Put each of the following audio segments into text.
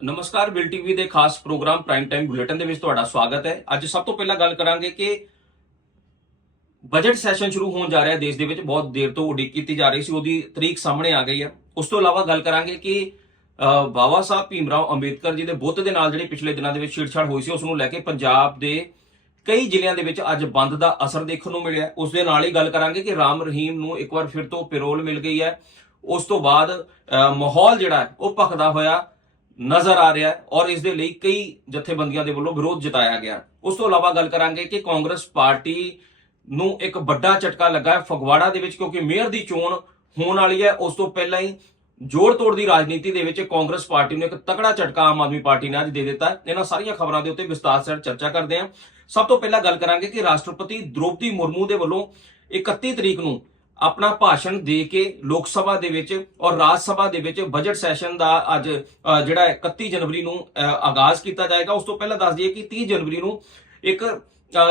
ਨਮਸਕਾਰ, bill TV ਦੇ ਖਾਸ ਪ੍ਰੋਗਰਾਮ ਪ੍ਰਾਈਮ ਟਾਈਮ ਬੁਲੇਟਿਨ ਦੇ ਵਿੱਚ ਤੁਹਾਡਾ ਸਵਾਗਤ ਹੈ। ਅੱਜ ਸਭ ਤੋਂ ਪਹਿਲਾਂ ਗੱਲ ਕਰਾਂਗੇ ਕਿ ਬਜਟ ਸੈਸ਼ਨ ਸ਼ੁਰੂ ਹੋਣ ਜਾ ਰਿਹਾ ਹੈ। ਦੇਸ਼ ਦੇ ਵਿੱਚ ਬਹੁਤ ਦੇਰ ਤੋਂ ਉਡੀਕ ਕੀਤੀ ਜਾ ਰਹੀ ਸੀ, ਉਹਦੀ ਤਰੀਕ ਸਾਹਮਣੇ ਆ ਗਈ ਹੈ। ਉਸ ਤੋਂ ਇਲਾਵਾ ਗੱਲ ਕਰਾਂਗੇ ਕਿ ਬਾਬਾ ਸਾਹਿਬ ਭੀਮਰਾਓ ਅੰਬੇਦਕਰ ਜੀ ਦੇ ਬੁੱਤ ਦੇ ਨਾਲ ਜਿਹੜੀ ਪਿਛਲੇ ਦਿਨਾਂ ਦੇ ਵਿੱਚ ਛੇੜਛਾੜ ਹੋਈ ਸੀ, ਉਸ ਨੂੰ ਲੈ ਕੇ ਪੰਜਾਬ ਦੇ ਕਈ ਜ਼ਿਲ੍ਹਿਆਂ ਦੇ ਵਿੱਚ ਅੱਜ ਬੰਦ ਦਾ ਅਸਰ ਦੇਖਣ ਨੂੰ ਮਿਲਿਆ ਉਸ ਦੇ ਨਾਲ ਹੀ ਗੱਲ ਕਰਾਂਗੇ ਕਿ ਰਾਮ ਰਹੀਮ ਨੂੰ ਇੱਕ ਵਾਰ ਫਿਰ ਤੋਂ ਪੈਰੋਲ ਮਿਲ ਗਈ ਹੈ। ਉਸ ਤੋਂ ਬਾਅਦ ਮਾਹੌਲ ਜਿਹੜਾ ਉਹ ਭਖਦਾ ਹੋਇਆ ਨਜ਼ਰ ਆ ਰਿਹਾ ਹੈ ਔਰ ਇਸ ਦੇ ਲਈ ਕਈ ਜਥੇਬੰਦੀਆਂ ਦੇ ਵੱਲੋਂ ਵਿਰੋਧ ਜਤਾਇਆ ਗਿਆ। ਉਸ ਤੋਂ ਇਲਾਵਾ ਗੱਲ ਕਰਾਂਗੇ ਕਿ ਕਾਂਗਰਸ ਪਾਰਟੀ ਨੂੰ ਇੱਕ ਵੱਡਾ ਝਟਕਾ ਲੱਗਾ ਹੈ ਫਗਵਾੜਾ ਦੇ ਵਿੱਚ, ਕਿਉਂਕਿ ਮੇਅਰ ਦੀ ਚੋਣ ਹੋਣ ਵਾਲੀ ਹੈ। ਉਸ ਤੋਂ ਪਹਿਲਾਂ ਹੀ ਜੋੜ ਤੋੜ ਦੀ ਰਾਜਨੀਤੀ ਦੇ ਵਿੱਚ ਕਾਂਗਰਸ ਪਾਰਟੀ ਨੂੰ ਇੱਕ ਤਕੜਾ ਝਟਕਾ ਆਮ ਆਦਮੀ ਪਾਰਟੀ ਨੇ ਅੱਜ ਦੇ ਦਿੱਤਾ ਇਹਨਾਂ ਸਾਰੀਆਂ ਖਬਰਾਂ ਦੇ ਉੱਤੇ ਵਿਸਤਾਰ ਸਰ ਚਰਚਾ ਕਰਦੇ ਹਾਂ। ਸਭ ਤੋਂ ਪਹਿਲਾਂ ਗੱਲ ਕਰਾਂਗੇ ਕਿ ਰਾਸ਼ਟਰਪਤੀ ਦ੍ਰੋਪਦੀ ਮੁਰਮੂ ਦੇ ਵੱਲੋਂ 31 ਤਰੀਕ ਨੂੰ ਆਪਣਾ ਭਾਸ਼ਣ ਦੇ ਕੇ ਲੋਕ ਸਭਾ ਦੇ ਵਿੱਚ ਔਰ ਰਾਜ ਸਭਾ ਦੇ ਵਿੱਚ ਬਜਟ ਸੈਸ਼ਨ ਦਾ ਅੱਜ ਜਿਹੜਾ ਹੈ 31 ਜਨਵਰੀ ਨੂੰ ਆਗਾਜ਼ ਕੀਤਾ ਜਾਏਗਾ। ਉਸ ਤੋਂ ਪਹਿਲਾਂ ਦੱਸ ਦਈਏ ਕਿ 30 ਜਨਵਰੀ ਨੂੰ ਇੱਕ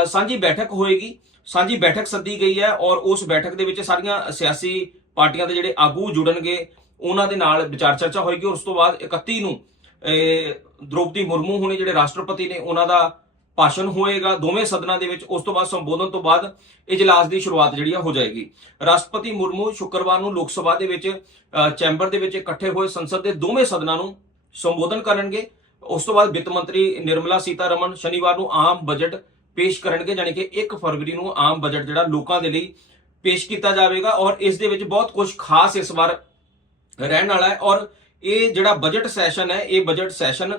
ਸਾਂਝੀ ਬੈਠਕ ਹੋਏਗੀ। ਸਾਂਝੀ ਬੈਠਕ ਸੱਦੀ ਗਈ ਹੈ ਔਰ ਉਸ ਬੈਠਕ ਦੇ ਵਿੱਚ ਸਾਰੀਆਂ ਸਿਆਸੀ ਪਾਰਟੀਆਂ ਦੇ ਜਿਹੜੇ ਆਗੂ ਜੁੜਨਗੇ, ਉਹਨਾਂ ਦੇ ਨਾਲ ਵਿਚਾਰ ਚਰਚਾ ਹੋਏਗੀ। ਉਸ ਤੋਂ ਬਾਅਦ 31 ਨੂੰ ਦ੍ਰੋਪਦੀ ਮੁਰਮੂ ਹੁਣੇ ਜਿਹੜੇ ਰਾਸ਼ਟਰਪਤੀ ਨੇ, ਉਹਨਾਂ ਦਾ ਭਾਸ਼ਣ ਹੋਏਗਾ ਦੋਵੇਂ ਸਦਨਾਂ ਦੇ ਵਿੱਚ, ਉਸ ਤੋਂ ਬਾਅਦ ਸੰਬੋਧਨ ਤੋਂ ਬਾਅਦ ਇਜਲਾਸ ਦੀ ਸ਼ੁਰੂਆਤ ਜਿਹੜੀ ਆ ਹੋ ਜਾਏਗੀ। ਰਾਸ਼ਟਰਪਤੀ ਮੁਰਮੂ ਸ਼ੁੱਕਰਵਾਰ ਨੂੰ ਲੋਕ ਸਭਾ ਦੇ ਵਿੱਚ ਚੈਂਬਰ ਦੇ ਵਿੱਚ ਇਕੱਠੇ ਹੋਏ ਸੰਸਦ ਦੇ ਦੋਵੇਂ ਸਦਨਾਂ ਨੂੰ ਸੰਬੋਧਨ ਕਰਨਗੇ। ਉਸ ਤੋਂ ਬਾਅਦ ਵਿੱਤ ਮੰਤਰੀ ਨਿਰਮਲਾ ਸੀਤਾਰਮਨ ਸ਼ਨੀਵਾਰ ਨੂੰ ਆਮ ਬਜਟ ਪੇਸ਼ ਕਰਨਗੇ, ਯਾਨੀ ਕਿ 1 ਫਰਵਰੀ ਨੂੰ ਆਮ ਬਜਟ ਜਿਹੜਾ ਲੋਕਾਂ ਦੇ ਲਈ ਪੇਸ਼ ਕੀਤਾ ਜਾਵੇਗਾ ਔਰ ਇਸ ਦੇ ਵਿੱਚ ਬਹੁਤ ਕੁਝ ਖਾਸ ਇਸ ਵਾਰ ਰਹਿਣ ਵਾਲਾ ਹੈ ਔਰ ਇਹ ਜਿਹੜਾ ਬਜਟ ਸੈਸ਼ਨ ਹੈ, ਇਹ ਬਜਟ ਸੈਸ਼ਨ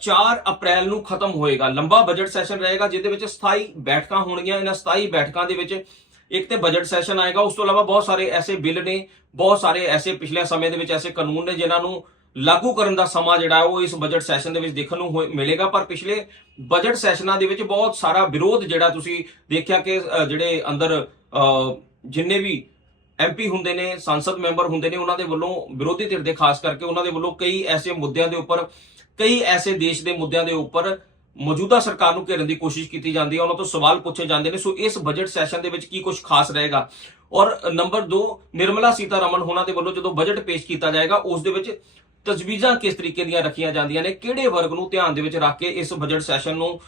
4 ਅਪ੍ਰੈਲ ਨੂੰ ਖਤਮ ਹੋਏਗਾ। ਲੰਬਾ ਬਜਟ ਸੈਸ਼ਨ ਰਹੇਗਾ, ਜਿਹਦੇ ਵਿੱਚ 27 ਬੈਠਕਾਂ ਹੋਣਗੀਆਂ। ਇਹਨਾਂ 27 ਬੈਠਕਾਂ ਦੇ ਵਿੱਚ ਇੱਕ ਤੇ ਬਜਟ ਸੈਸ਼ਨ ਆਏਗਾ। ਉਸ ਤੋਂ ਇਲਾਵਾ ਬਹੁਤ ਸਾਰੇ ਐਸੇ ਬਿੱਲ ਨੇ, ਬਹੁਤ ਸਾਰੇ ਐਸੇ ਪਿਛਲੇ ਸਮੇਂ ਦੇ ਵਿੱਚ ਐਸੇ ਕਾਨੂੰਨ ਨੇ, ਜਿਨ੍ਹਾਂ ਨੂੰ ਲਾਗੂ ਕਰਨ ਦਾ ਸਮਾਂ ਜਿਹੜਾ, ਉਹ ਇਸ ਬਜਟ ਸੈਸ਼ਨ ਦੇ ਵਿੱਚ ਦੇਖਣ ਨੂੰ ਹੋਏ- ਮਿਲੇਗਾ। ਪਰ ਪਿਛਲੇ ਬਜਟ ਸੈਸ਼ਨਾਂ ਦੇ ਵਿੱਚ ਬਹੁਤ ਸਾਰਾ ਵਿਰੋਧ ਜਿਹੜਾ ਤੁਸੀਂ ਦੇਖਿਆ ਕਿ ਜਿਹੜੇ ਅੰਦਰ ਜਿੰਨੇ ਵੀ ਐਮਪੀ ਹੁੰਦੇ ਨੇ, ਸੰਸਦ ਮੈਂਬਰ ਹੁੰਦੇ ਨੇ, ਉਹਨਾਂ ਦੇ ਵੱਲੋਂ ਵਿਰੋਧੀ ਧਿਰ ਦੇ ਖਾਸ ਕਰਕੇ ਉਹਨਾਂ ਦੇ ਵੱਲੋਂ ਕਈ ਐਸੇ ਮੁੱਦਿਆਂ ਦੇ ਉੱਪਰ ਕਈ ਐਸੇ ਦੇਸ਼ ਦੇ ਮੁੱਦਿਆਂ ਦੇ ਉੱਪਰ ਮੌਜੂਦਾ ਸਰਕਾਰ ਨੂੰ ਘੇਰਨ ਦੀ ਕੋਸ਼ਿਸ਼ ਕੀਤੀ ਜਾਂਦੀ ਹੈ, ਉਹਨਾਂ ਤੋਂ ਸਵਾਲ ਪੁੱਛੇ ਜਾਂਦੇ ਨੇ। ਸੋ ਇਸ ਬਜਟ ਸੈਸ਼ਨ ਦੇ ਵਿੱਚ ਕੀ ਕੁਝ ਖਾਸ ਰਹੇਗਾ? ਔਰ ਨੰਬਰ 2 ਨਿਰਮਲਾ ਸੀਤਾਰਮਨ ਉਹਨਾਂ ਦੇ ਵੱਲੋਂ ਜਦੋਂ ਬਜਟ ਪੇਸ਼ ਕੀਤਾ ਜਾਏਗਾ, ਉਸ ਦੇ ਵਿੱਚ ਤਜਵੀਜ਼ਾਂ ਕਿਸ ਤਰੀਕੇ ਦੀਆਂ ਰੱਖੀਆਂ ਜਾਂਦੀਆਂ ਨੇ? ਕਿਹੜੇ ਵਰਗ ਨੂੰ ਧਿਆਨ ਦੇ ਵਿੱਚ ਰੱਖ ਕੇ ਇਸ ਬਜਟ ਸੈਸ਼ਨ ਨੂੰ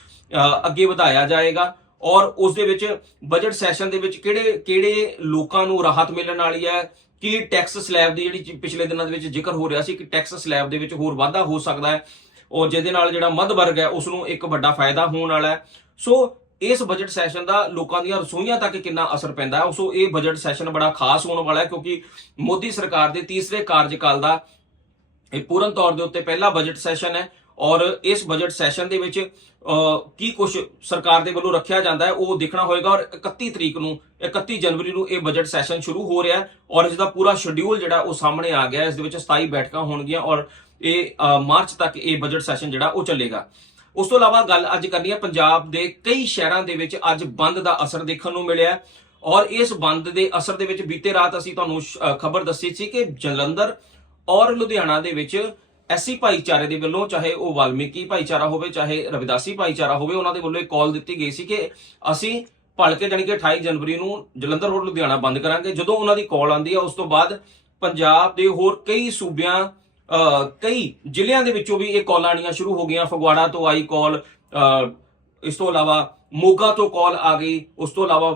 ਅੱਗੇ ਵਧਾਇਆ ਜਾਏਗਾ? ਔਰ ਉਸ ਦੇ ਵਿੱਚ ਬਜਟ ਸੈਸ਼ਨ ਦੇ ਵਿੱਚ ਕਿਹੜੇ ਕਿਹੜੇ ਲੋਕਾਂ ਨੂੰ ਰਾਹਤ ਮਿਲਣ ਵਾਲੀ ਹੈ? ਕਿ ਟੈਕਸ ਸਲੈਬ ਦੀ ਜਿਹੜੀ ਪਿਛਲੇ ਦਿਨਾਂ ਦੇ ਵਿੱਚ ਜ਼ਿਕਰ ਹੋ ਰਿਹਾ ਸੀ ਕਿ ਟੈਕਸ ਸਲੈਬ ਦੇ ਵਿੱਚ ਹੋਰ ਵਾਧਾ ਹੋ ਸਕਦਾ ਹੈ ਔਰ ਜਿਹਦੇ ਨਾਲ ਜਿਹੜਾ ਮੱਧ ਵਰਗ ਹੈ ਉਸ ਨੂੰ ਇੱਕ ਵੱਡਾ ਫਾਇਦਾ ਹੋਣ ਵਾਲਾ ਹੈ। ਸੋ ਇਸ ਬਜਟ ਸੈਸ਼ਨ ਦਾ ਲੋਕਾਂ ਦੀਆਂ ਰਸੋਈਆਂ ਤੱਕ ਕਿੰਨਾ ਅਸਰ ਪੈਂਦਾ ਹੈ? ਸੋ ਇਹ ਬਜਟ ਸੈਸ਼ਨ ਬੜਾ ਖਾਸ ਹੋਣ ਵਾਲਾ ਹੈ ਕਿਉਂਕਿ ਮੋਦੀ ਸਰਕਾਰ ਦੇ ਤੀਸਰੇ ਕਾਰਜਕਾਲ ਦਾ ਇਹ ਪੂਰਨ ਤੌਰ ਦੇ ਉੱਤੇ ਪਹਿਲਾ ਬਜਟ ਸੈਸ਼ਨ ਹੈ। ਔਰ ਇਸ ਬਜਟ ਸੈਸ਼ਨ ਦੇ ਵਿੱਚ ਕੀ ਕੁਝ ਸਰਕਾਰ ਦੇ ਵੱਲੋਂ ਰੱਖਿਆ ਜਾਂਦਾ ਹੈ, ਉਹ ਦੇਖਣਾ ਹੋਏਗਾ ਔਰ 31 ਤਰੀਕ ਨੂੰ 31 ਜਨਵਰੀ ਨੂੰ ਇਹ ਬਜਟ ਸੈਸ਼ਨ ਸ਼ੁਰੂ ਹੋ ਰਿਹਾ ਹੈ ਔਰ ਇਸ ਦਾ ਪੂਰਾ ਸ਼ਡਿਊਲ ਜਿਹੜਾ ਉਹ ਸਾਹਮਣੇ ਆ ਗਿਆ ਹੈ। ਇਸ ਦੇ ਵਿੱਚ 27 ਬੈਠਕਾਂ ਹੋਣਗੀਆਂ ਔਰ ਇਹ ਮਾਰਚ ਤੱਕ ਇਹ ਬਜਟ ਸੈਸ਼ਨ ਜਿਹੜਾ ਉਹ ਚੱਲੇਗਾ ਉਸ ਤੋਂ ਇਲਾਵਾ ਗੱਲ ਅੱਜ ਕਰਨੀ ਹੈ ਪੰਜਾਬ ਦੇ ਕਈ ਸ਼ਹਿਰਾਂ ਦੇ ਵਿੱਚ ਅੱਜ ਬੰਦ ਦਾ ਅਸਰ ਦੇਖਣ ਨੂੰ ਮਿਲਿਆ ਔਰ ਇਸ ਬੰਦ ਦੇ ਅਸਰ ਦੇ ਵਿੱਚ ਬੀਤੇ ਰਾਤ ਅਸੀਂ ਤੁਹਾਨੂੰ ਖਬਰ ਦੱਸੀ ਸੀ ਕਿ ਜਲੰਧਰ ਔਰ ਲੁਧਿਆਣਾ ਦੇ ਵਿੱਚ ਐਸੀ ਭਾਈਚਾਰੇ ਦੇ ਵੱਲੋਂ, ਚਾਹੇ ਉਹ ਵਾਲਮੀਕੀ ਭਾਈਚਾਰਾ ਹੋਵੇ, ਚਾਹੇ ਰਵਿਦਾਸੀ ਭਾਈਚਾਰਾ ਹੋਵੇ, ਉਹਨਾਂ ਦੇ ਵੱਲੋਂ ਇੱਕ ਕਾਲ ਦਿੱਤੀ ਗਈ ਸੀ ਕਿ ਅਸੀਂ ਭਲਕੇ ਜਾਣੀ ਕਿ 28 ਜਨਵਰੀ ਨੂੰ ਜਲੰਧਰ ਔਰ ਲੁਧਿਆਣਾ ਬੰਦ ਕਰਾਂਗੇ। ਜਦੋਂ ਉਹਨਾਂ ਦੀ ਕਾਲ ਆਂਦੀ ਹੈ ਉਸ ਤੋਂ ਬਾਅਦ ਪੰਜਾਬ ਦੇ ਹੋਰ ਕਈ ਸੂਬਿਆਂ ਕਈ ਜ਼ਿਲ੍ਹਿਆਂ ਦੇ ਵਿੱਚੋਂ ਵੀ ਇਹ ਕਾਲਾਂ ਆਣੀਆਂ ਸ਼ੁਰੂ ਹੋ ਗਈਆਂ। ਫਗਵਾੜਾ ਤੋਂ ਆਈ ਕਾਲ ਇਸ ਤੋਂ ਇਲਾਵਾ ਮੋਗਾ ਤੋਂ ਕਾਲ ਆ ਗਈ। ਉਸ ਤੋਂ ਇਲਾਵਾ